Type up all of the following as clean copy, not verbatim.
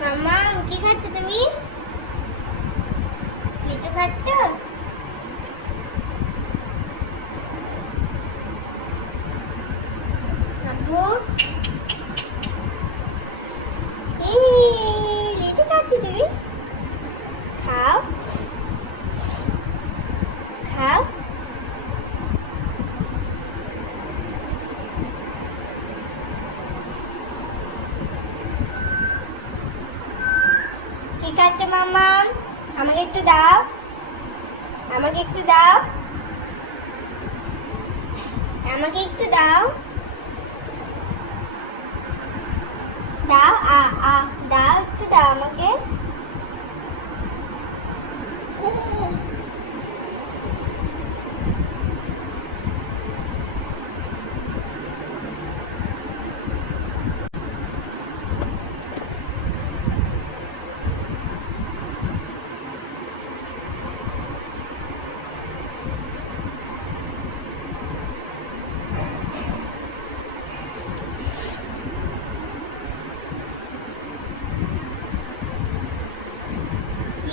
মাম্মা কি খাচ্ছ তুমি? লিচু খাচ্ছ? আব্বু লিচু খাচ্ছ তুমি? খাও খাও। কি খাচ্ছ মাম্মা? আমাকে একটু দাও, আমাকে একটু দাও, আমাকে একটু দাও, দাও দাও, একটু দাও আমাকে।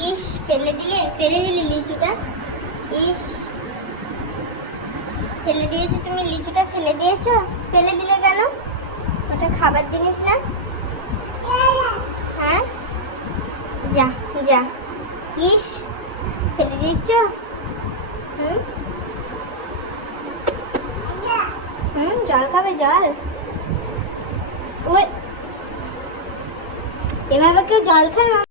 ইস, ফেলে দিলে লিচুটা। ইস, ফেলে দিয়েছো তুমি, লিচুটা ফেলে দিয়েছো। ফেলে দিলে কেন? ওটা খাবার জিনিস না। হ্যাঁ, যা যা। ইস, ফেলে দিয়েছ। হুম জল খাবে, জল। ওই এভাবে কেউ জল খায়?